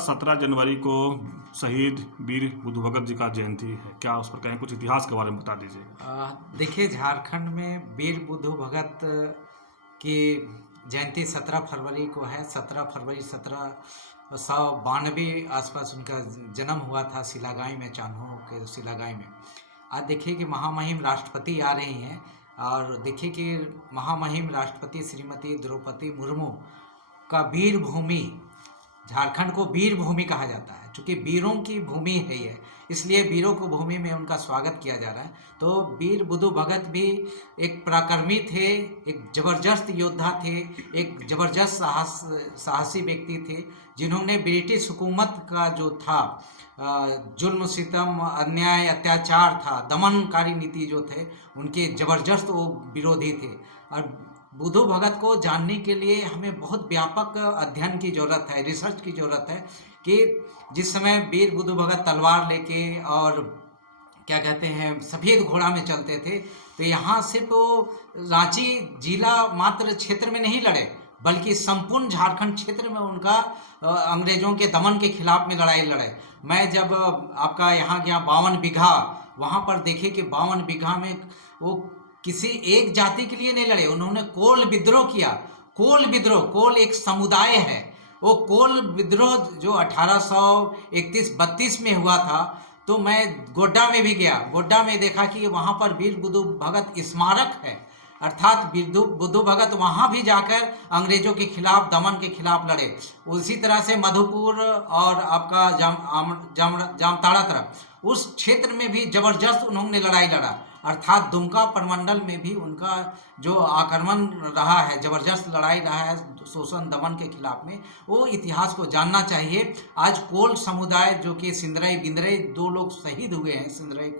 17 जनवरी को शहीद वीर बुद्धू भगत जी का जयंती है, क्या उस पर कहें, कुछ इतिहास के बारे में बता दीजिए। देखिए, झारखंड में वीर बुद्धू भगत की जयंती 17 फरवरी को है। 17 फरवरी 1792 आसपास उनका जन्म हुआ था सिलागाई में, चान्हो के सिलागाई में। आज देखिए कि महामहिम राष्ट्रपति आ रही हैं और देखिए कि महामहिम राष्ट्रपति श्रीमती द्रौपदी मुर्मू का वीर भूमि, झारखंड को वीर भूमि कहा जाता है क्योंकि वीरों की भूमि है ये, इसलिए वीरों को भूमि में उनका स्वागत किया जा रहा है। तो वीर बुद्धू भगत भी एक पराक्रमी थे, एक जबरदस्त योद्धा थे, एक जबरदस्त साहसी व्यक्ति थे, जिन्होंने ब्रिटिश हुकूमत का जो था जुल्म सितम अन्याय अत्याचार था, दमनकारी नीति जो थे उनके जबरदस्त वो विरोधी थे। और बुद्धू भगत को जानने के लिए हमें बहुत व्यापक अध्ययन की ज़रूरत है, रिसर्च की ज़रूरत है कि जिस समय वीर बुद्धू भगत तलवार लेके और क्या कहते हैं सफ़ेद घोड़ा में चलते थे, तो यहाँ सिर्फ रांची जिला मात्र क्षेत्र में नहीं लड़े, बल्कि संपूर्ण झारखंड क्षेत्र में उनका अंग्रेज़ों के दमन के खिलाफ में लड़ाई लड़े। मैं जब आपका यहाँ गया 52 बीघा, वहाँ पर देखे कि 52 बीघा में वो किसी एक जाति के लिए नहीं लड़े, उन्होंने कोल विद्रोह किया। कोल विद्रोह, कोल एक समुदाय है, वो कोल विद्रोह जो 1831-32 में हुआ था। तो मैं गोड्डा में भी गया, गोड्डा में देखा कि वहाँ पर वीर बुद्धू भगत स्मारक है, अर्थात बुद्धू भगत वहाँ भी जाकर अंग्रेजों के खिलाफ, दमन के खिलाफ लड़े। उसी तरह से मधुपुर और आपका जामताड़ा तरफ उस क्षेत्र में भी जबरदस्त उन्होंने लड़ाई लड़ा, अर्थात दुमका प्रमंडल में भी उनका जो आक्रमण रहा है, जबरदस्त लड़ाई रहा है शोषण दमन के खिलाफ में, वो इतिहास को जानना चाहिए। आज कोल समुदाय जो कि सिंदरई बिंदरई 2 लोग शहीद हुए हैं, सिंदरई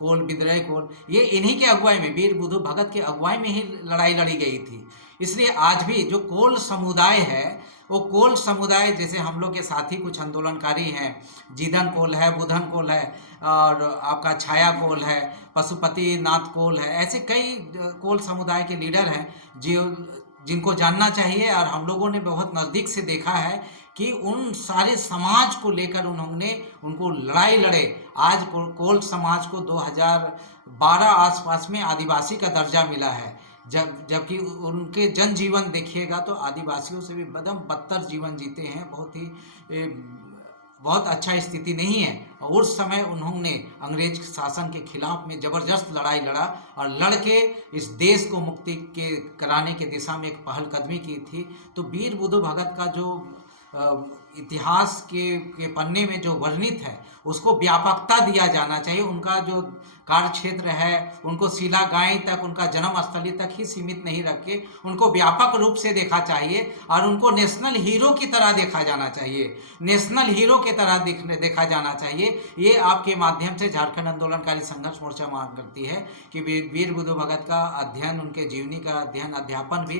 कोल बिंदरई कोल, ये इन्हीं के अगुवाई में, वीर बुद्धू भगत के अगुवाई में ही लड़ाई लड़ी गई थी। इसलिए आज भी जो कोल समुदाय है, वो कोल समुदाय, जैसे हम लोग के साथी कुछ आंदोलनकारी हैं, जीदन कोल है, बुधन कोल है और आपका छाया कोल है, पशुपति नाथ कोल है, ऐसे कई कोल समुदाय के लीडर हैं जिनको जानना चाहिए। और हम लोगों ने बहुत नज़दीक से देखा है कि उन सारे समाज को लेकर उन्होंने उनको लड़ाई लड़े। आज कोल समाज को 2012 आसपास में आदिवासी का दर्जा मिला है, जबकि उनके जनजीवन देखिएगा तो आदिवासियों से भी एकदम बदतर जीवन जीते हैं, बहुत अच्छा स्थिति नहीं है। और उस समय उन्होंने अंग्रेज शासन के खिलाफ में ज़बरदस्त लड़ाई लड़ा और लड़ के इस देश को मुक्ति के कराने के दिशा में एक पहलकदमी की थी। तो वीर बुद्धू भगत का जो इतिहास के पन्ने में जो वर्णित है उसको व्यापकता दिया जाना चाहिए। उनका जो कार्य क्षेत्र है उनको सिलागाई तक, उनका जन्म स्थली तक ही सीमित नहीं रख के उनको व्यापक रूप से देखा चाहिए और उनको नेशनल हीरो की तरह देखा जाना चाहिए, नेशनल हीरो की तरह देखा जाना चाहिए। ये आपके माध्यम से झारखंड आंदोलनकारी संघर्ष मोर्चा मांग करती है कि वीर बुद्धू भगत का अध्ययन, उनके जीवनी का अध्ययन अध्यापन भी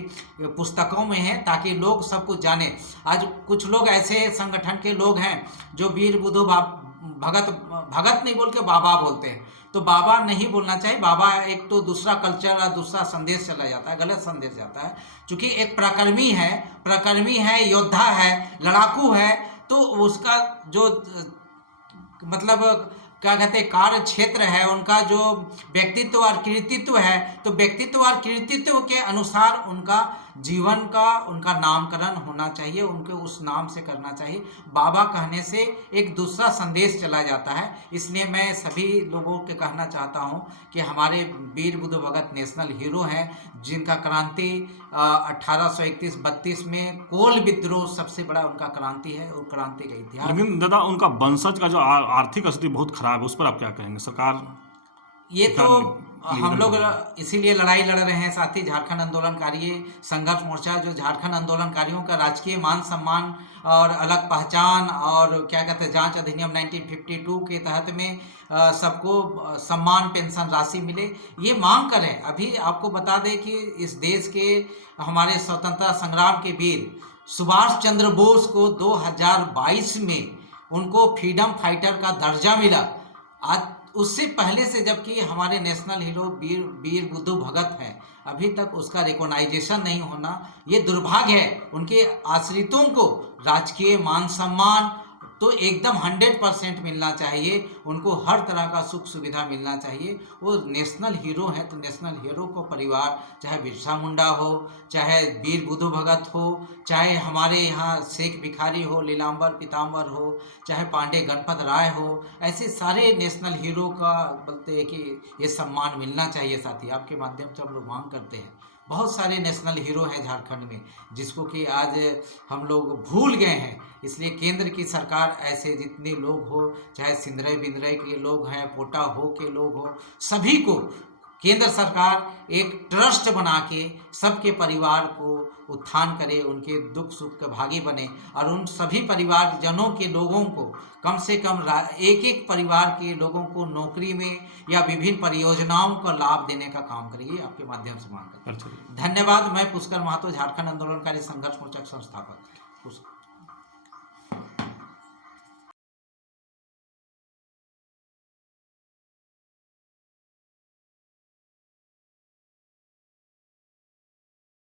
पुस्तकों में है ताकि लोग सब कुछ जाने। आज कुछ लोग ऐसे संगठन के लोग हैं जो वीर बुद्धू भगत नहीं बोल के बाबा बोलते हैं, तो बाबा नहीं बोलना चाहिए। बाबा एक तो दूसरा कल्चर और दूसरा संदेश चला जाता है, गलत संदेश जाता है। क्योंकि एक प्रकर्मी है, योद्धा है, लड़ाकू है, तो उसका जो मतलब क्या कहते हैं कार्य क्षेत्र है, उनका जो व्यक्तित्व और कृतित्व है, तो व्यक्तित्व और कृतित्व के अनुसार उनका जीवन का, उनका नामकरण होना चाहिए, उनके उस नाम से करना चाहिए। बाबा कहने से एक दूसरा संदेश चला जाता है। इसलिए मैं सभी लोगों के कहना चाहता हूं कि हमारे वीर बुद्धू भगत नेशनल हीरो हैं, जिनका क्रांति 1831-32 में कोल विद्रोह सबसे बड़ा उनका क्रांति है और क्रांति का इतिहास। लेकिन दादा, उनका वंशज का जो आर्थिक स्थिति बहुत खराब है, उस पर आप क्या कहेंगे? सरकार ये तो हम लोग इसीलिए लड़ाई लड़ रहे हैं, साथ ही झारखंड आंदोलनकारी संघर्ष मोर्चा जो झारखंड आंदोलनकारियों का राजकीय मान सम्मान और अलग पहचान और क्या कहते हैं जांच अधिनियम 1952 के तहत में सबको सम्मान पेंशन राशि मिले, ये मांग करें। अभी आपको बता दें कि इस देश के हमारे स्वतंत्रता संग्राम के वीर सुभाष चंद्र बोस को 2022 में उनको फ्रीडम फाइटर का दर्जा मिला। आज उससे पहले से जबकि हमारे नेशनल हीरो वीर बुद्धू भगत हैं, अभी तक उसका रिकॉग्नाइजेशन नहीं होना ये दुर्भाग्य है। उनके आश्रितों को राजकीय मान सम्मान, तो एकदम 100% मिलना चाहिए, उनको हर तरह का सुख सुविधा मिलना चाहिए। वो नेशनल हीरो हैं तो नेशनल हीरो को परिवार, चाहे बिरसा मुंडा हो, चाहे वीर बुधु भगत हो, चाहे हमारे यहाँ शेख भिखारी हो, लीलांबर पीताम्बर हो, चाहे पांडे गणपत राय हो, ऐसे सारे नेशनल हीरो का बोलते हैं कि ये सम्मान मिलना चाहिए। साथी आपके माध्यम से हम लोग मांग करते हैं, बहुत सारे नेशनल हीरो हैं झारखंड में जिसको कि आज हम लोग भूल गए हैं। इसलिए केंद्र की सरकार ऐसे जितने लोग हो, चाहे सिंदरई बिंदरई के लोग हैं, पोटा हो के लोग हो, सभी को केंद्र सरकार एक ट्रस्ट बना के सबके परिवार को उत्थान करे, उनके दुख सुख के भागी बने, और उन सभी परिवारजनों के लोगों को कम से कम एक एक परिवार के लोगों को नौकरी में या विभिन्न परियोजनाओं का लाभ देने का काम करिए। आपके माध्यम से मांग करते हैं। धन्यवाद। मैं पुष्कर महतो, झारखंड आंदोलनकारी संघर्ष मोर्चा संस्थापक।